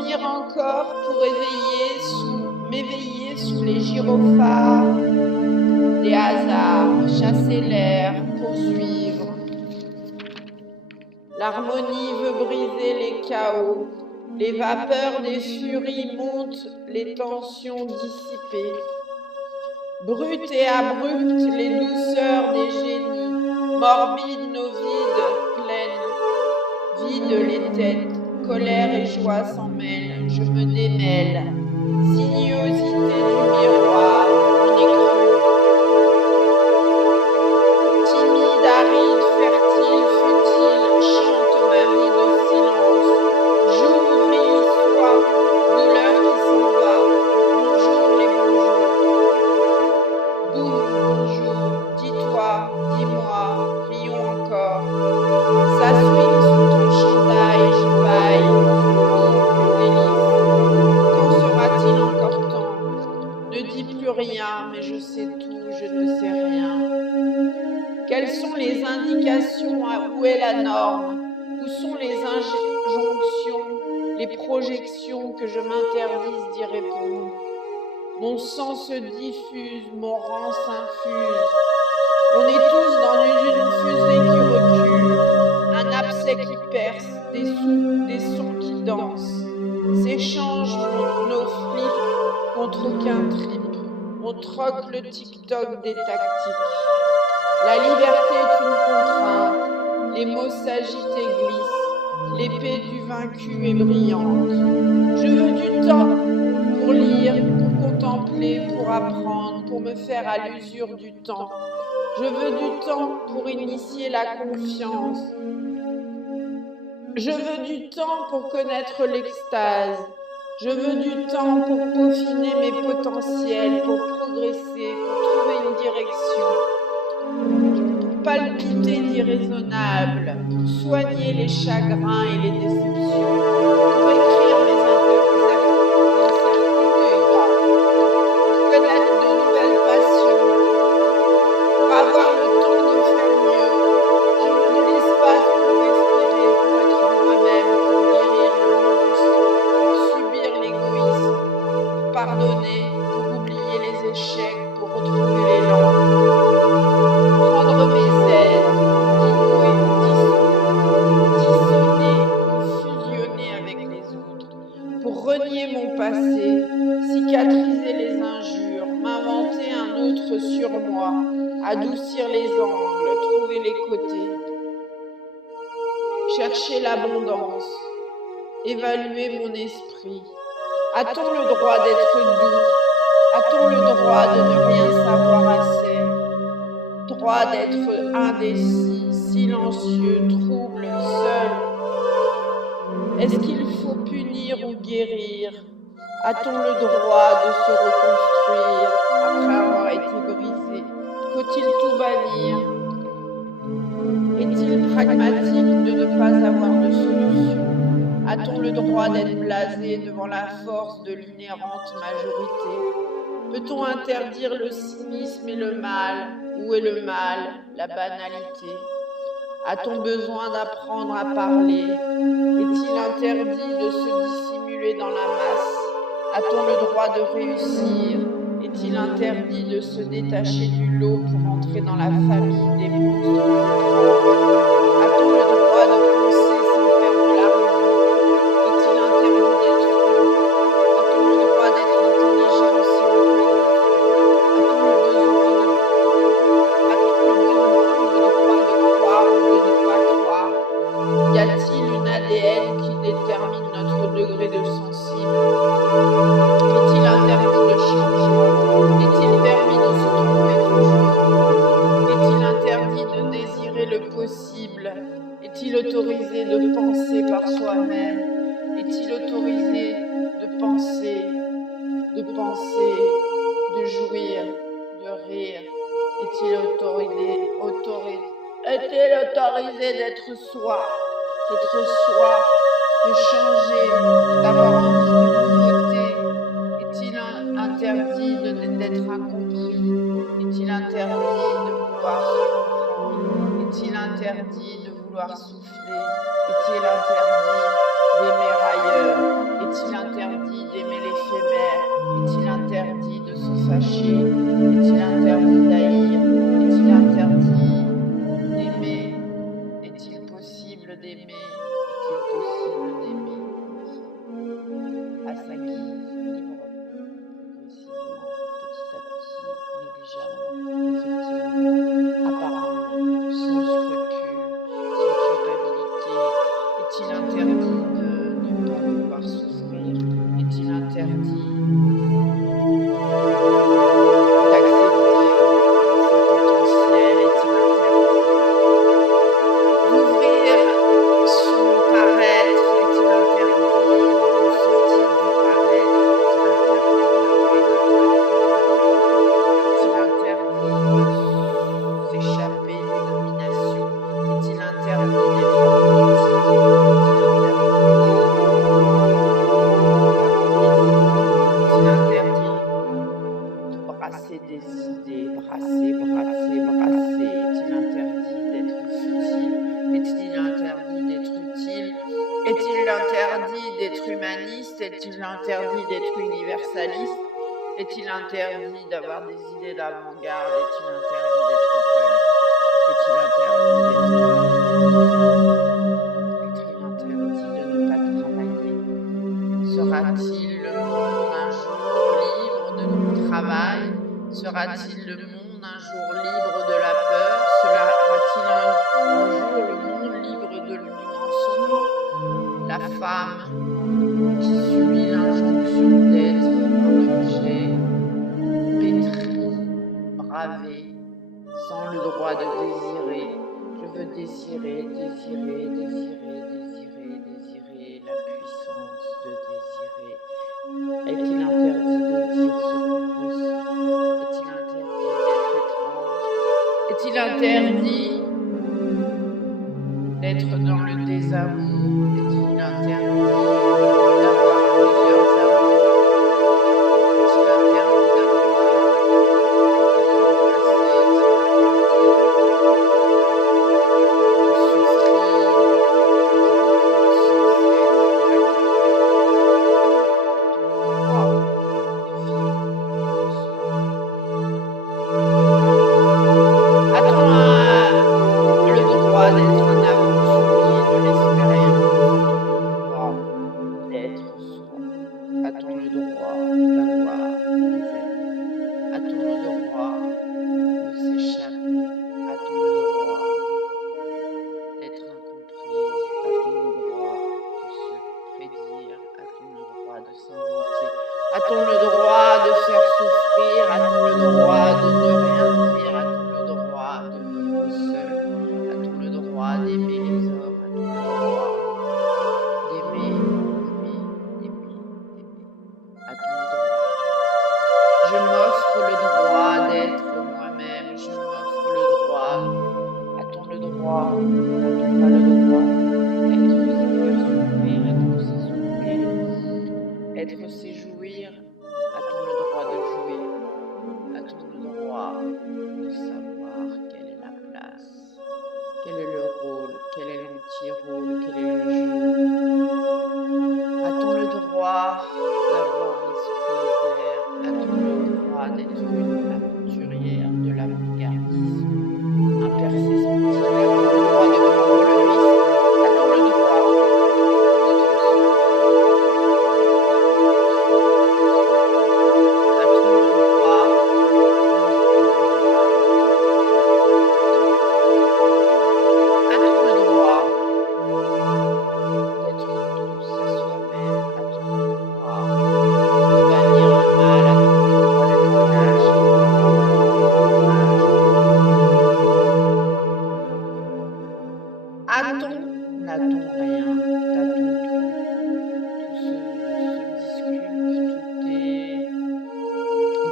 dormir encore pour m'éveiller sous les gyrophares des hasards, chasser l'air, poursuivre. L'harmonie veut briser les chaos, les vapeurs des furies montent, les tensions dissipées. Brutes et abruptes, les douceurs des génies, morbides nos vides, pleines, vides les têtes, colère et joie s'en mêlent, je me démêle, sinuosité du miroir, on est cru. Timide, aride, fertile, futile, chante ma vie de silence, jour, rit, soie, douleur qui s'en va, bonjour les bonjours. Bonjour, dis-toi, dis-moi, rions encore. Ça swing sous ton chandail, je baille, délice. Quand sera-t-il encore temps? Ne dis plus rien, mais je sais tout, je ne sais rien. Quelles sont les indications? Où est la norme? Où sont les injonctions, les projections que je m'interdise d'y répondre? Mon sang se diffuse, mon rang s'infuse. On est tous dans une fusée qui recule, un abcès qui perce, des sons qui dansent. S'échangent nos flips contre aucun trip. On troque le TikTok des tactiques. La liberté est une contrainte. Les mots s'agitent et glissent. L'épée du vaincu est brillante. Je veux du temps pour lire, pour contempler, pour apprendre, pour me faire à l'usure du temps. Je veux du temps pour initier la confiance. Je veux du temps pour connaître l'extase. Je veux du temps pour peaufiner mes potentiels, pour progresser, pour trouver une direction. Pour palpiter d'irraisonnable, pour soigner les chagrins et les déceptions, pour écrire mes incertitudes, pour connaître de nouvelles passions, pour avoir le temps de faire mieux. Je veux de l'espace pour respirer, pour être moi-même, pour guérir le monstre, pour subir l'égoïsme, pour pardonner, pour oublier les échecs, pour retrouver l'élan. Prendre mes ailes, dissonner ou fusionner avec les autres, pour renier mon passé, cicatriser les injures, m'inventer un autre sur moi, adoucir les angles, trouver les côtés, chercher l'abondance, évaluer mon esprit. A-t-on le droit d'être doux? A-t-on le droit de ne rien savoir assez? Droit d'être indécis, silencieux, trouble, seul? Est-ce qu'il faut punir ou guérir? A-t-on le droit de se reconstruire après avoir été brisé? Faut-il tout bannir? Est-il pragmatique de ne pas avoir de solution? A-t-on le droit d'être blasé devant la force de l'inhérente majorité? Peut-on interdire le cynisme et le mal? Où est le mal, la banalité? A-t-on besoin d'apprendre à parler? Est-il interdit de se dissimuler dans la masse? A-t-on le droit de réussir? Est-il interdit de se détacher du lot pour entrer dans la famille des monstres? A-t-on le droit de penser sans perdre la raison? Est-il interdit d'être fou? A-t-on le droit d'être intelligent si on veut? A-t-on le droit de croire ou de ne pas croire? Y a-t-il une ADN qui détermine notre degré de sensible? Est-il interdit de changer? Est-il permis de se tromper toujours? Est-il interdit de désirer le possible? Est-il autorisé de penser par soi-même? Est-il autorisé de penser, de jouir, de rire? Est-il autorisé d'être soi, de changer, d'avoir envie de nouveauté? Est-il interdit d'être incompris? Est-il interdit de vouloir se comprendre? Est-il interdit de vouloir souffler? Est-il interdit d'aimer ailleurs? Est-il interdit d'aimer l'éphémère? Est-il interdit de se fâcher? Est-il interdit d'haïr? Est-il interdit d'aimer? Est-il possible d'aimer? Est-il possible d'aimer? À sa guise, librement, progressivement, petit à petit, négligemment, effectivement, apparemment, sans scrupule, sans culpabilité. Est-il interdit de ne pas vouloir souffrir? Est-il interdit d'accepter son potentiel? Est-il interdit d'ouvrir son paraître? Est-il interdit de sortir du paraître? Est-il interdit de s'échapper des dominations? Est-il interdit d'être apolitique? Est-il interdit de brasser des idées? Brasser. Est-il interdit d'être futile? Est-il interdit d'être utile? Est-il interdit d'être humaniste? Est-il interdit d'être universaliste? Est-il interdit d'avoir des idées d'avant-garde? Est-il interdit d'être punk? Est-il interdit Est-il interdit de ne pas travailler? Sera-t-il le monde un jour libre de non-travail? Sera-t-il le monde un jour libre de la peur? Sera-t-il un jour le monde libre du mensonge? La femme qui subit l'injonction d'être un objet pétri, bravé, sans le droit de désirer. Je veux désirer la puissance de désirer. Est-il interdit de dire ce qu'on ressent? Est-il interdit d'être étrange? Est-il interdit d'être dans le désamour? Est-il interdit d'avoir plusieurs amours? Est-il interdit d'avoir A-t-on le droit de faire souffrir? A-t-on le droit de ne rien dire? A-t-on le droit de vivre seul? A-t-on le droit d'aimer les hommes? A-t-on le droit d'aimer? A-t-on le droit? Je m'offre le droit d'être moi-même. Je m'offre le droit. A-t-on le droit? N'a-t-on pas le droit? Être, c'est jouir. A-t-on le droit de jouir? A-t-on le droit de savoir quelle est la place? Quel est le rôle? Quel est l'anti-rôle? Quel est le jeu? A-t-on le droit d'avoir l'esprit ouvert? A-t-on le droit d'être une aventurière de l'avant-gardisme imperceptible? A-t-on le droit de prendre le risque? A-t-on le droit d'être seul? A-t-on, n'a-t-on rien, n'a-t-on tout? Tout se disculpe, tout est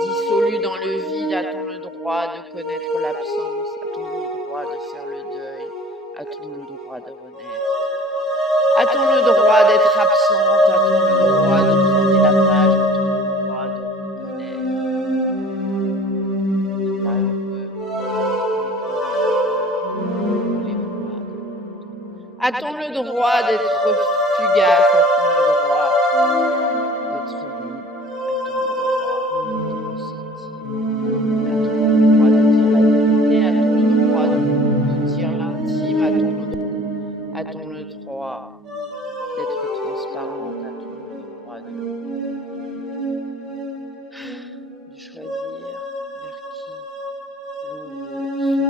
dissolu dans le vide. A-t-on le droit de connaître l'absence? A-t-on le droit de faire le deuil? A-t-on le droit de renaître? A-t-on le droit d'être absente? A-t-on le droit de tourner la page? A-t-on le droit de reconnaître? Pas heureux, a-t-on le droit d'être fugace? A-t-on le droit d'être libre, a-t-on le droit de dire la vérité, a-t-on le droit de dire l'intime, a-t-on le droit d'être transparente, a-t-on le droit de choisir vers qui l'on veut s'ouvrir,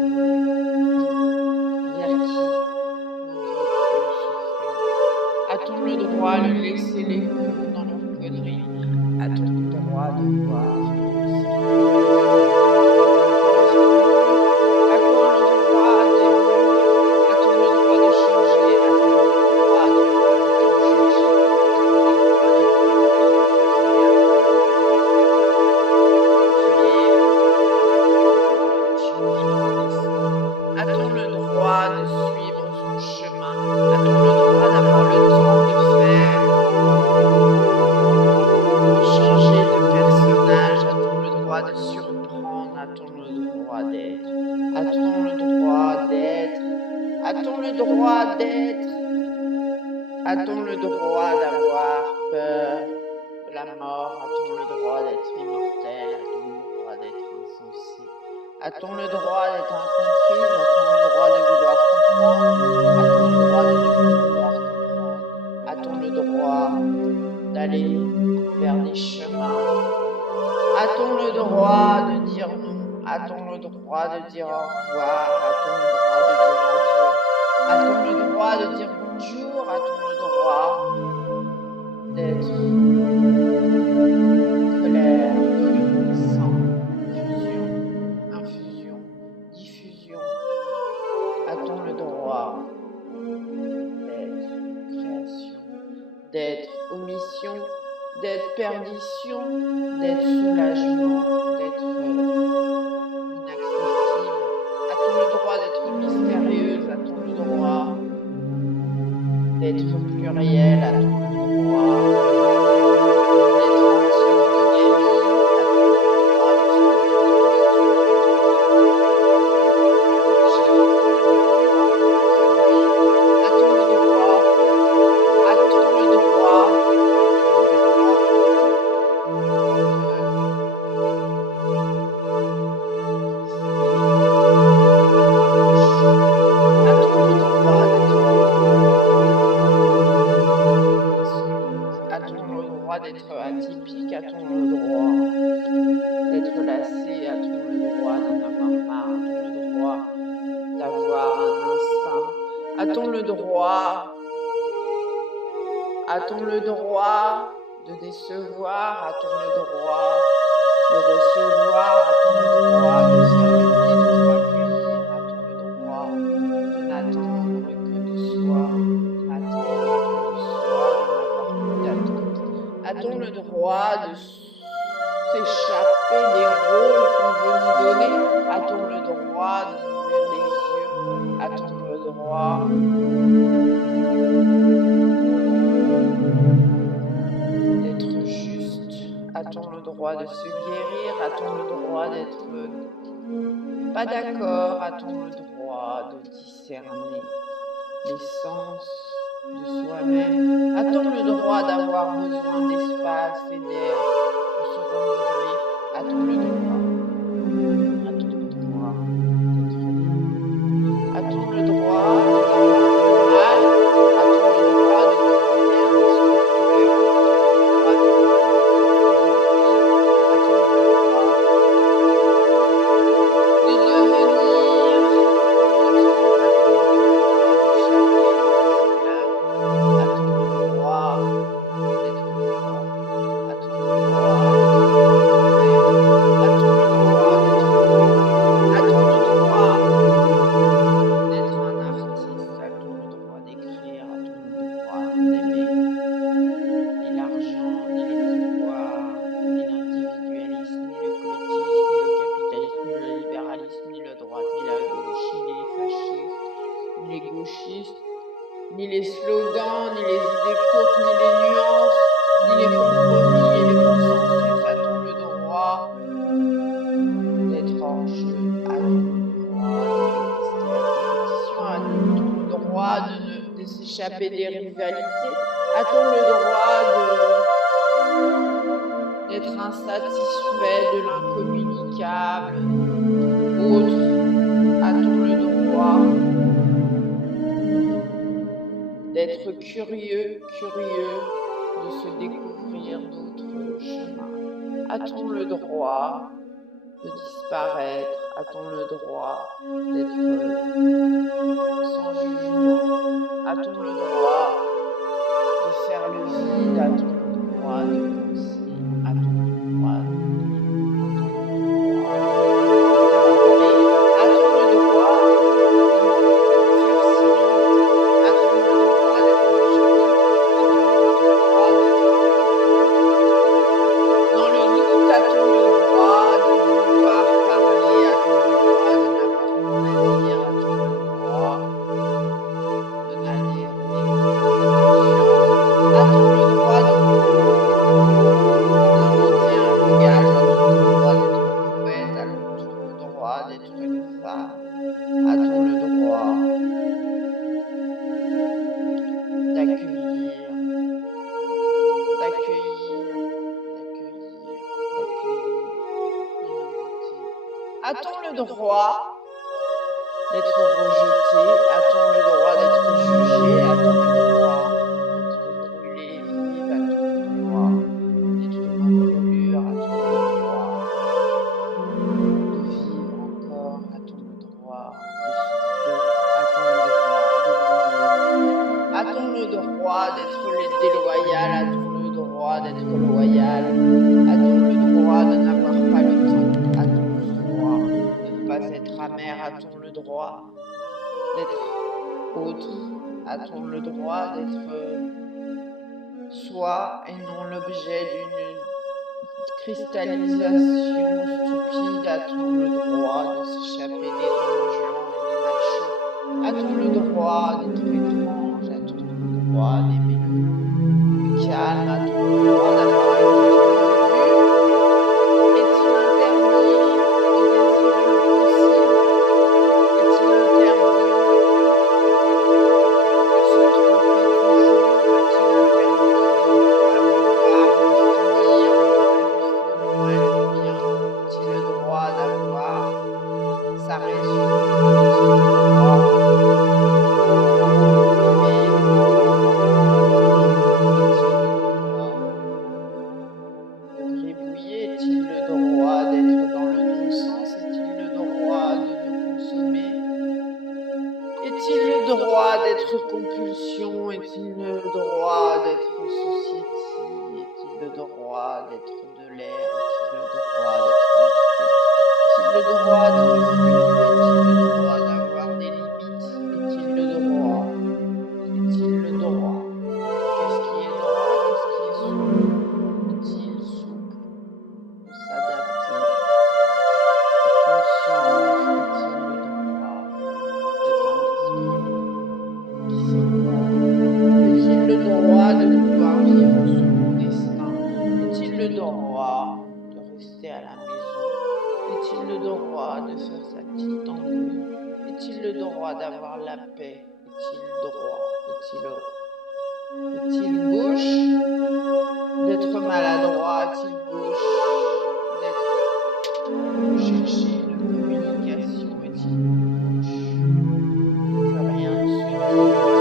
vers qui l'on veut plus souffrir. A-t-on le droit de laisser les coups dans leurs conneries? A-t-on le droit de voir a-t-on le droit d'évoluer? A-t-on le droit de changer? A-t-on le droit de ne pas être jugé? A-t-on le droit de ne pas être a-t-on le droit de suivre son chemin? A-t-on le droit d'avoir le temps de faire, de changer de personnage? A-t-on le droit de surprendre? A-t-on le droit d'être? A-t-on le droit d'être? A-t-on le droit d'être? A-t-on le droit d'avoir peur de la mort? A-t-on le droit d'être immortel? A-t-on le droit d'être insensé? A-t-on le droit d'être incomprise? A-t-on le droit de vouloir comprendre? A-t-on le droit de ne plus vouloir comprendre? A-t-on le droit d'aller vers des chemins? A-t-on le droit de dire non? A-t-on le droit de dire au revoir? A-t-on le droit de dire adieu? A-t-on le droit de dire bonjour? A-t-on le droit d'être colère, sang, fusion, infusion, diffusion? A-t-on le droit d'être création, d'être omission, d'être perdition, d'être soulagement, d'être inaccessible? A-t-on le droit d'être mystérieuse? A-t-on le droit d'être pluriel? A-t-on le droit d'être anti-monogamie? A-t-on le droit a-t-on le droit d'être atypique? A-t-on le droit d'être lassé? A-t-on le droit d'en avoir marre? A-t-on le droit d'avoir un instinct? A-t-on le droit de décevoir? A-t-on le droit de recevoir? A-t-on le droit de faire le vide, de tout accueillir? A-t-on le droit de n'attendre que de soi, A-t-on le droit de s'échapper des rôles qu'on veut nous donner? A-t-on le droit d'ouvrir les yeux? A-t-on le droit d'être juste? A-t-on le droit de se guérir? A-t-on le droit d'être pas d'accord? A-t-on le droit de discerner l'essence de soi-même? A-t-on le droit d'avoir besoin d'espace et d'air pour se renouveler? A-t-on le droit d'être libre? A-t-on le droit de n'avoir plus mal? A-t-on le droit de demander un discours cohérent? A-t-on le droit A-t-on le droit de devenir ni les slogans, ni les idées courtes, ni les nuances, ni les compromis et les consensus. A-t-on le droit d'être en jeu? A-t-on le droit de détester la compétition? A-t-on le droit de s'échapper des rivalités? A-t-on le droit d'être insatisfait de l'incommunicable? Autre, a-t-on le droit d'être curieux de se découvrir d'autres chemins? A-t-on le droit de disparaître? A-t-on le droit d'être sans jugement? A-t-on le droit de faire le vide? A-t-on le droit de penser? A-t-on le droit de a-t-on le droit de faire silence? A-t-on le droit d'être joli? A-t-on le droit d'être dans le doute? A-t-on le droit de vouloir parler? A-t-on le droit de n'avoir rien à dire? A-t-on le droit de n'adhérer qu'à sa conscience? A-t-on le droit d'inventer un langage? A-t-on le droit d'être poète? A-t-on le droit d'être une femme? A-t-on le droit d'accueillir l'innovatif? A-t-on le droit d'être rejeté? A-t-on le droit d'être jugé? A-t-on le droit d'être brûlé vive? A-t-on le droit d'être une encolure? A-t-on le droit de vivre encore? A-t-on le droit de souffrir? A-t-on le droit d'oublier? A-t-on le droit d'être déloyal? A-t-on le droit d'être loyal? A-t-on le droit de n'avoir pas le temps? A-t-on le droit de ne pas être amer? A-t-on le droit d'être autre? A-t-on le droit d'être soi et non l'objet d'une cristallisation stupide? A-t-on le droit de s'échapper des donjons et des machos? A-t-on le droit d'être étrange? A-t-on le droit d'aimer le calme? A-t-on le droit d'avoir un autre vue? Est-il interdit de désirer le possible? Est-il interdit de se tromper toujours? Est-il interdit de ne pas vouloir le finir, le mal du bien? Est-il le droit d'avoir sa raison? Est-il le droit d'aimer? Est-il le droit de gribouiller? Est-il le droit d'être dans le non-sens? Est-il le droit de ne consommer? Est-il le droit d'être compulsion? Est-il le droit d'être société? Est-il le droit d'être de l'air? Est-il le droit d'être entré? Est-il le droit de refuser? Est-il le droit d'avoir des limites? Est-il le droit? Est-il le droit? Qu'est-ce qui est droit? Qu'est-ce qui est souple? Est-il souple de s'adapter? Est conscience? Est-il le droit d'être un esprit qui s'envole? Est-il le droit de vouloir vivre son destin? Est-il le droit de rester à la maison? Est-il le droit de faire sa petite embrouille? Est-il le droit d'avoir la paix? Est-il droit? Est-il gauche d'être maladroit? Est-il gauche d'être chercher une communication? Est-il gauche que rien ne se dit?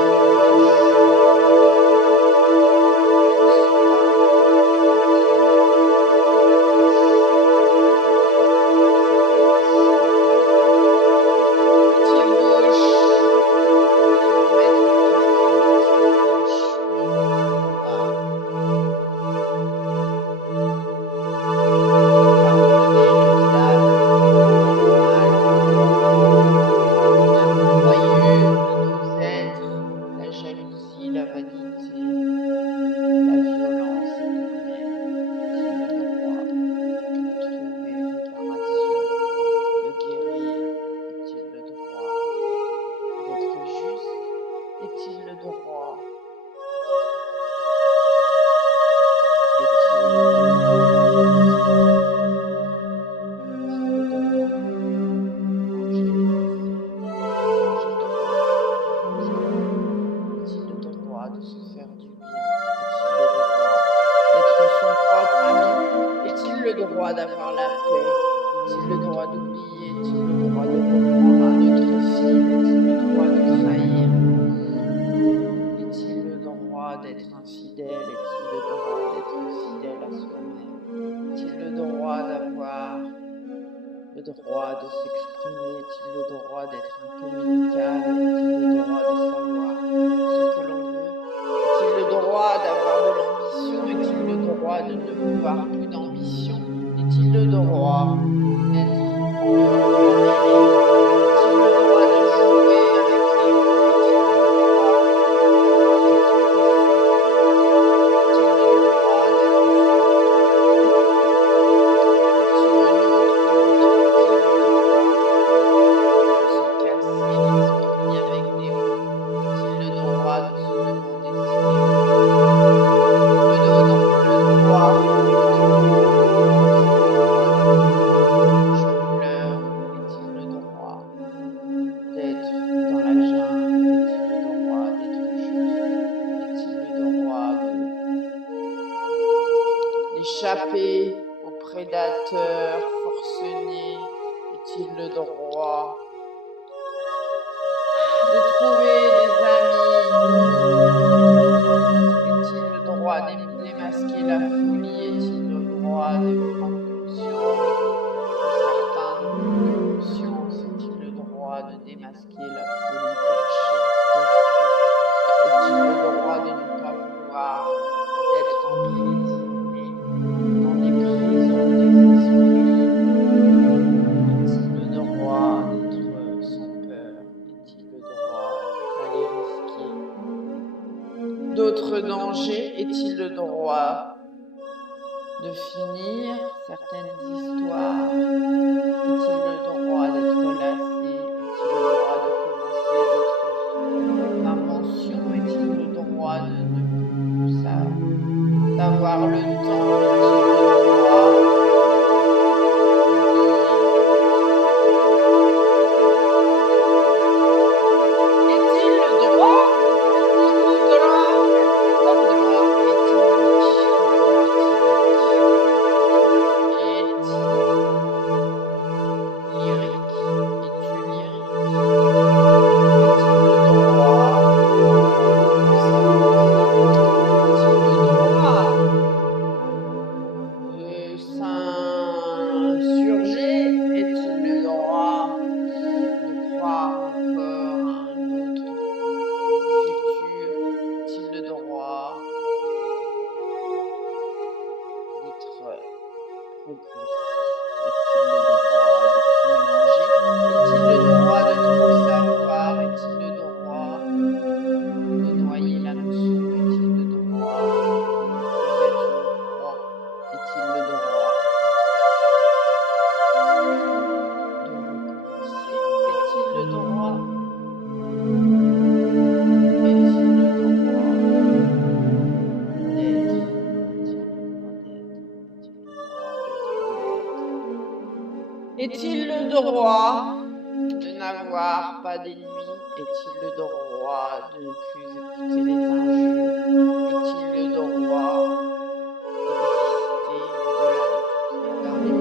Est-il droit d'avoir la paix? Est-il le droit d'oublier? Est-il le droit de reprendre un autre fil? Est-il le droit de trahir? Est-il le droit d'être infidèle? Est-il le droit d'être fidèle à soi-même? Est-il le droit d'avoir le droit de s'exprimer? Est-il le droit d'être incommunicable? Est-il le droit de savoir ce que l'on veut? Est-il le droit d'avoir de l'ambition? Est-il le droit de ne vouloir plus d'ambition? Est-il le droit d'être en dehors de la mêlée? Est-il le droit de jouer avec les mots? Est-il le droit d'avoir l'esprit fou? Est-il le droit d'être fou sur un autre monde? Est-il le droit de se casser l'esprit avec des mots? Est-il le droit de se demander si les mots me donnent le droit de jongleur? Est-il le droit d'être dans la jungle? Est-il le droit d'être juste? Est-il le droit d'échapper aux prédateurs forcenés? Est-il le droit de trouver des amis? Est-il le droit de démasquer la folie? Est-il le droit de prendre conscience de certains niveaux de conscience? Est-il le droit de démasquer la folie perchée des fous? Est-il le droit de ne pas vouloir être emprisonné dans les prisons des esprits? Est-il le droit d'être sans peur? Est-il le droit d'aller risquer d'autres dangers? Est-il le droit de finir certaines histoires? Est-il le droit d'être lassé? Est-il le droit de commencer d'autres inventions? Est-il le droit de ne plus d'avoir le temps? Est-il le droit d'oublier? Est-il le droit? Est-il le droit de n'avoir pas d'ennemis? Est-il le droit de ne plus écouter les injures? Est-il le droit d'exister au-delà de toutes les barrières?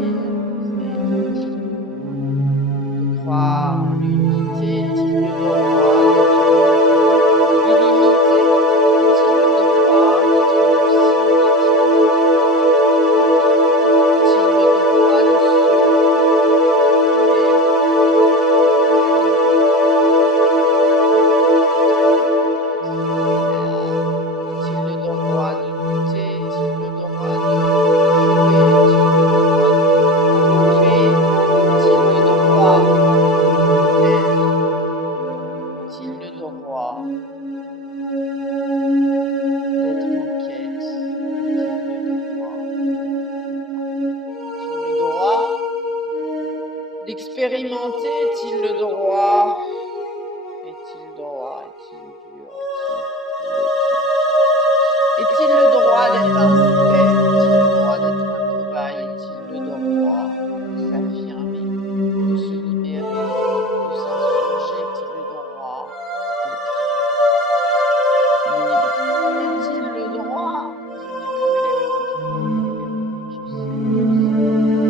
De croire en l'unité? Est-il le droit d'être illimité? Est-il le droit d'être lucide? Est-il le droit de se d'expérimenter? Est-il le droit? Est-il droit? Est-il dur? Est-il le droit d'être un test? Est-il le droit d'être un cobaye? Est-il le droit de s'affirmer, de se libérer, de s'insurger? Est-il le droit d'être libre? Est-il le droit? Je n'ai plus les mots. Je sais.